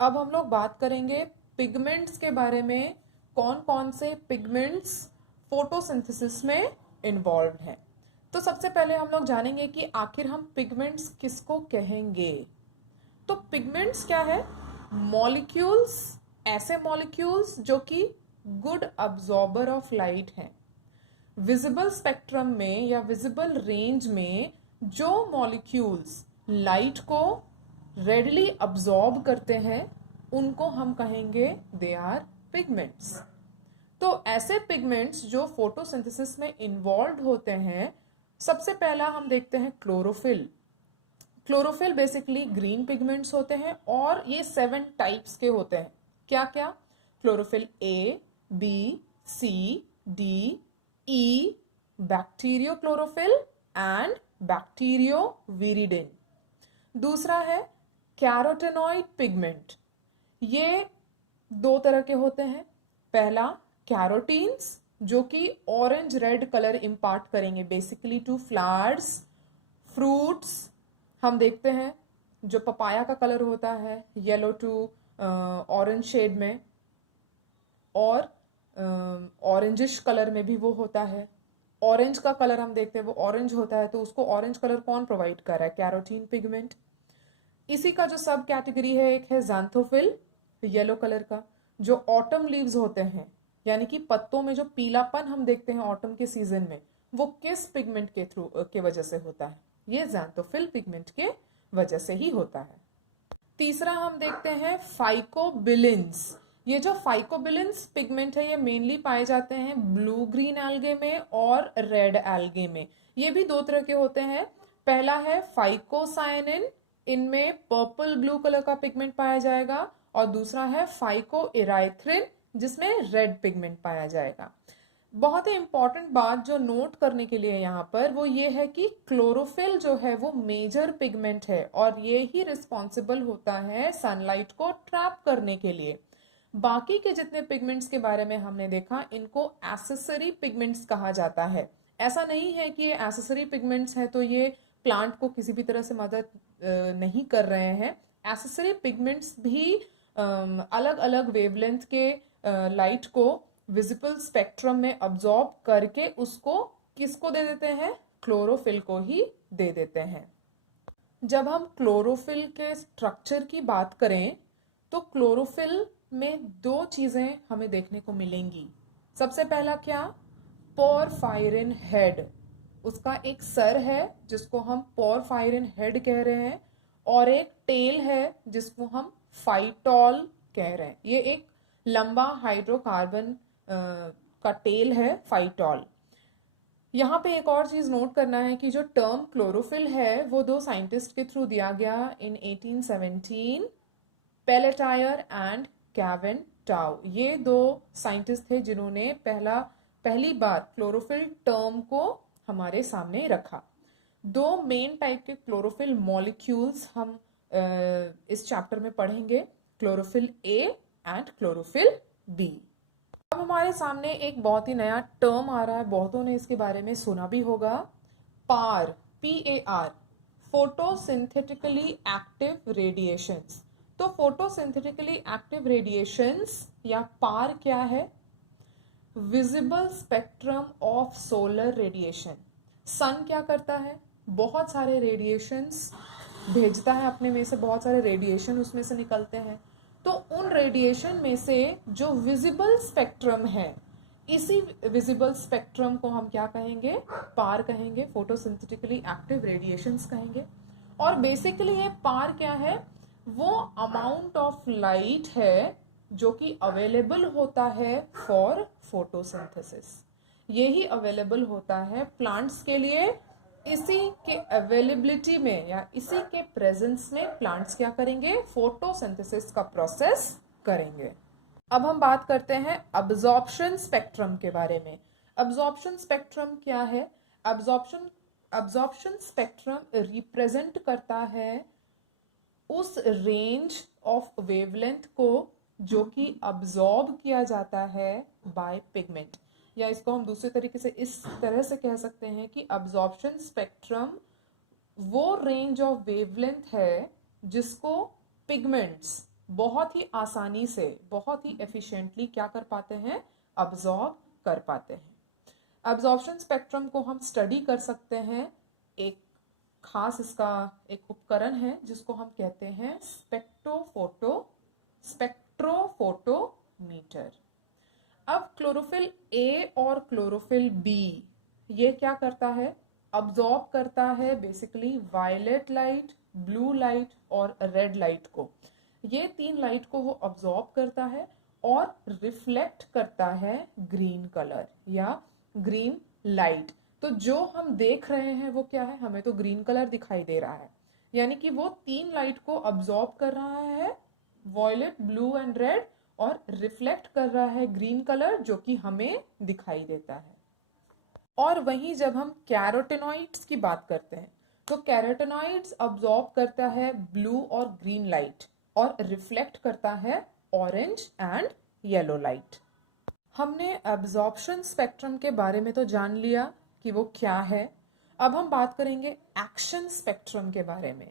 अब हम लोग बात करेंगे पिगमेंट्स के बारे में। कौन कौन से पिगमेंट्स फोटोसिंथेसिस में इन्वॉल्व हैं। तो सबसे पहले हम लोग जानेंगे कि आखिर हम पिगमेंट्स किसको कहेंगे। तो पिगमेंट्स क्या है? मॉलिक्यूल्स, ऐसे मॉलिक्यूल्स जो कि गुड अब्जॉर्बर ऑफ लाइट हैं। विजिबल स्पेक्ट्रम में या विजिबल रेंज में जो मॉलिक्यूल्स लाइट को रेडली अब्जॉर्ब करते हैं उनको हम कहेंगे दे आर पिगमेंट्स। तो ऐसे पिगमेंट्स जो फोटोसिंथेसिस में इन्वॉल्व होते हैं, सबसे पहला हम देखते हैं chlorophyll. Chlorophyll basically green pigments होते हैं और ये 7 टाइप्स के होते हैं। क्या क्या? Chlorophyll A, B, C, D, E, bacteriochlorophyll and bacterioviridin. दूसरा है कैरोटेनॉइड पिगमेंट। ये 2 तरह के होते हैं। पहला कैरोटीन्स जो कि ऑरेंज रेड कलर इंपार्ट करेंगे बेसिकली टू फ्लावर्स, फ्रूट्स। हम देखते हैं जो पपाया का कलर होता है येलो टू ऑरेंज शेड में, और ऑरेंजिश कलर में भी वो होता है। ऑरेंज का कलर हम देखते हैं वो ऑरेंज होता है, तो उसको ऑरेंज कलर कौन प्रोवाइड कर रहा है? Carotene pigment. इसी का जो सब कैटेगरी है, एक है ज़ैंथोफिल, येलो कलर का, जो ऑटम लीव्स होते हैं, यानी कि पत्तों में जो पीलापन हम देखते हैं ऑटम के सीजन में, वो किस पिगमेंट के थ्रू के वजह से होता है? ये ज़ैंथोफिल पिगमेंट के वजह से ही होता है। तीसरा हम देखते हैं फाइकोबिलिन्स। ये जो फाइकोबिलिन्स पिगमेंट है ये मेनली पाए जाते हैं ब्लू ग्रीन एल्गे में और रेड एल्गे में। ये भी 2 तरह के होते हैं। पहला है फाइकोसायनिन, इनमें पर्पल ब्लू कलर का पिगमेंट पाया जाएगा, और दूसरा है फाइकोइराइथ्रिन जिसमें रेड पिगमेंट पाया जाएगा। बहुत ही इंपॉर्टेंट बात जो नोट करने के लिए यहाँ पर वो ये है कि क्लोरोफिल जो है वो मेजर पिगमेंट है और ये ही रिस्पॉन्सिबल होता है सनलाइट को ट्रैप करने के लिए। बाकी के जितने पिगमेंट्स के बारे में हमने देखा, इनको एसेसरी पिगमेंट्स कहा जाता है। ऐसा नहीं है कि ये एसेसरी पिगमेंट्स है तो ये प्लांट को किसी भी तरह से मदद नहीं कर रहे हैं। एसेसरी पिगमेंट्स भी अलग अलग वेवलेंथ के लाइट को विजिबल स्पेक्ट्रम में अब्सॉर्ब करके उसको किसको दे देते हैं? क्लोरोफिल को ही दे देते हैं। जब हम क्लोरोफिल के स्ट्रक्चर की बात करें तो क्लोरोफिल में 2 चीजें हमें देखने को मिलेंगी। सबसे पहला क्या? Porphyrin head. उसका एक सर है जिसको हम पोरफायरिन हेड कह रहे हैं, और एक टेल है जिसको हम फाइटॉल कह रहे हैं। ये एक लंबा हाइड्रोकार्बन का टेल है, फाइटॉल। यहाँ पे एक और चीज नोट करना है कि जो टर्म क्लोरोफिल है वो 2 साइंटिस्ट के थ्रू दिया गया इन 1817, पेलेटायर एंड कैवन टाउ। ये 2 साइंटिस्ट थे जिन्होंने पहली बार क्लोरोफिल टर्म को हमारे सामने रखा। 2 मेन टाइप के क्लोरोफिल मॉलिक्यूल्स हम इस चैप्टर में पढ़ेंगे, chlorophyll A and chlorophyll B. अब हमारे सामने एक बहुत ही नया टर्म आ रहा है, बहुतों ने इसके बारे में सुना भी होगा, PAR, PAR, photosynthetically active radiations. तो फोटोसिंथेटिकली एक्टिव रेडिएशंस या पार क्या है? Visible spectrum of solar radiation. Sun क्या करता है? बहुत सारे रेडिएशंस भेजता है अपने में से, बहुत सारे रेडिएशन उसमें से निकलते हैं। तो उन रेडिएशन में से जो विजिबल स्पेक्ट्रम है, इसी विजिबल स्पेक्ट्रम को हम क्या कहेंगे? पार कहेंगे, फोटोसिंथेटिकली एक्टिव रेडिएशंस कहेंगे। और बेसिकली ये पार क्या है? वो अमाउंट ऑफ लाइट है जो कि अवेलेबल होता है फॉर फोटोसिंथेसिस। यही अवेलेबल होता है प्लांट्स के लिए। इसी के अवेलेबिलिटी में या इसी के प्रेजेंस में प्लांट्स क्या करेंगे? फोटोसिंथेसिस का प्रोसेस करेंगे। अब हम बात करते हैं अब्जॉर्प्शन स्पेक्ट्रम के बारे में। अब्जॉर्प्शन स्पेक्ट्रम क्या है? अब्जॉर्प्शन स्पेक्ट्रम रिप्रेजेंट करता है उस रेंज ऑफ वेवलेंथ को जो कि अब्जॉर्ब किया जाता है बाय पिगमेंट, या इसको हम दूसरे तरीके से इस तरह से कह सकते हैं कि अब्जॉर्प्शन स्पेक्ट्रम वो रेंज ऑफ वेवलेंथ है जिसको पिगमेंट्स बहुत ही आसानी से, बहुत ही एफिशिएंटली क्या कर पाते हैं, अब्जॉर्ब कर पाते हैं। अब्जॉर्प्शन स्पेक्ट्रम को हम स्टडी कर सकते हैं, एक खास इसका एक उपकरण है जिसको हम कहते हैं स्पेक्ट्रोफोटोमीटर। अब क्लोरोफिल ए और क्लोरोफिल बी ये क्या करता है, अब्जॉर्ब करता है basically violet light, blue light और रेड लाइट को। ये तीन लाइट को वो अब्जॉर्ब करता है और रिफ्लेक्ट करता है ग्रीन कलर या ग्रीन लाइट। तो जो हम देख रहे हैं वो क्या है, हमें तो ग्रीन कलर दिखाई दे रहा है, यानी कि वो तीन लाइट को अब्जॉर्ब कर रहा है, वॉयलेट, ब्लू एंड रेड, और रिफ्लेक्ट कर रहा है ग्रीन कलर जो कि हमें दिखाई देता है। और वहीं जब हम कैरोटेनॉइड्स की बात करते हैं तो कैरोटेनॉइड्स अब्जॉर्ब करता है ब्लू और ग्रीन लाइट और रिफ्लेक्ट करता है ऑरेंज एंड येलो लाइट। हमने एब्जॉर्प्शन स्पेक्ट्रम के बारे में तो जान लिया कि वो क्या है। अब हम बात करेंगे एक्शन स्पेक्ट्रम के बारे में।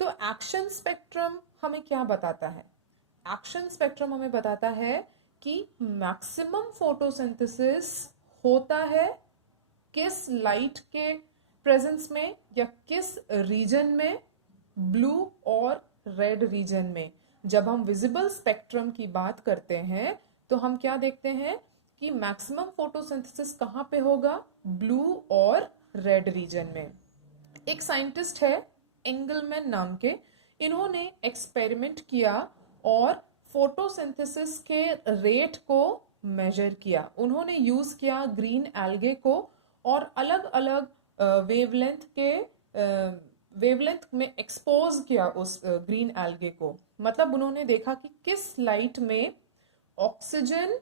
तो एक्शन स्पेक्ट्रम हमें क्या बताता है, एक्शन स्पेक्ट्रम हमें बताता है कि मैक्सिमम फोटोसिंथेसिस होता है किस लाइट के प्रेजेंस में या किस रीजन में, ब्लू और रेड रीजन में। जब हम विजिबल स्पेक्ट्रम की बात करते हैं तो हम क्या देखते हैं कि मैक्सिमम फोटोसिंथेसिस कहाँ पे होगा, ब्लू और रेड रीजन में। एक साइंटिस्ट है एंगलमैन नाम के, इन्होंने एक्सपेरिमेंट किया और फोटोसिंथेसिस के रेट को मेजर किया। उन्होंने यूज किया ग्रीन एल्गे को और अलग अलग वेवलेंथ में एक्सपोज किया उस ग्रीन एल्गे को। मतलब उन्होंने देखा कि किस लाइट में ऑक्सीजन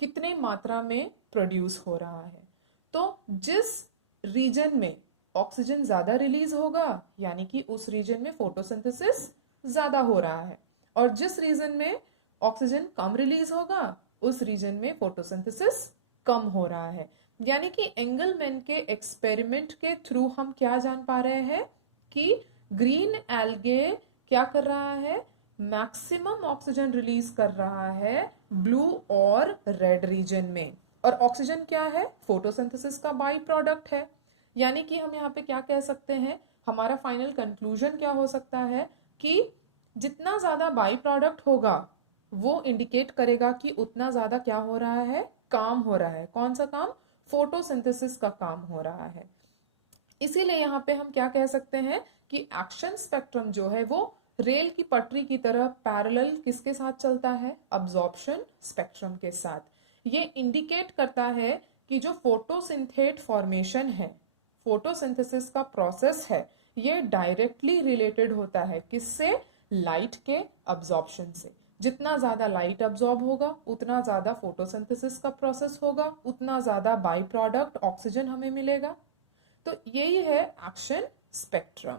कितने मात्रा में प्रोड्यूस हो रहा है। तो जिस रीजन में ऑक्सीजन ज्यादा रिलीज होगा यानी कि उस रीजन में फोटोसिंथेसिस ज्यादा हो रहा है, और जिस रीजन में ऑक्सीजन कम रिलीज होगा उस रीजन में फोटोसिंथेसिस कम हो रहा है। यानी कि एंगलमैन के एक्सपेरिमेंट के थ्रू हम क्या जान पा रहे हैं कि ग्रीन एल्गे क्या कर रहा है, मैक्सिमम ऑक्सीजन रिलीज कर रहा है ब्लू और रेड रीजन में। और ऑक्सीजन क्या है, फोटोसिंथेसिस का बाई प्रोडक्ट है। यानी कि हम यहाँ पे क्या कह सकते हैं, हमारा फाइनल कंक्लूजन क्या हो सकता है कि जितना ज्यादा बाई प्रोडक्ट होगा वो इंडिकेट करेगा कि उतना ज्यादा क्या हो रहा है, काम हो रहा है। कौन सा काम, फोटोसिंथेसिस का काम हो रहा है। इसीलिए यहाँ पे हम क्या कह सकते हैं कि एक्शन स्पेक्ट्रम जो है वो रेल की पटरी की तरह पैरेलल किसके साथ चलता है, अब्जॉर्प्शन स्पेक्ट्रम के साथ। ये इंडिकेट करता है कि जो फोटोसिंथेट फॉर्मेशन है, फोटोसिंथेसिस का प्रोसेस है, ये डायरेक्टली रिलेटेड होता है किससे, लाइट के अब्जॉर्प्शन से। जितना ज्यादा लाइट अब्जॉर्ब होगा उतना ज्यादा फोटोसिंथेसिस का प्रोसेस होगा, उतना ज्यादा बाई प्रोडक्ट ऑक्सीजन हमें मिलेगा। तो यही है एक्शन स्पेक्ट्रम।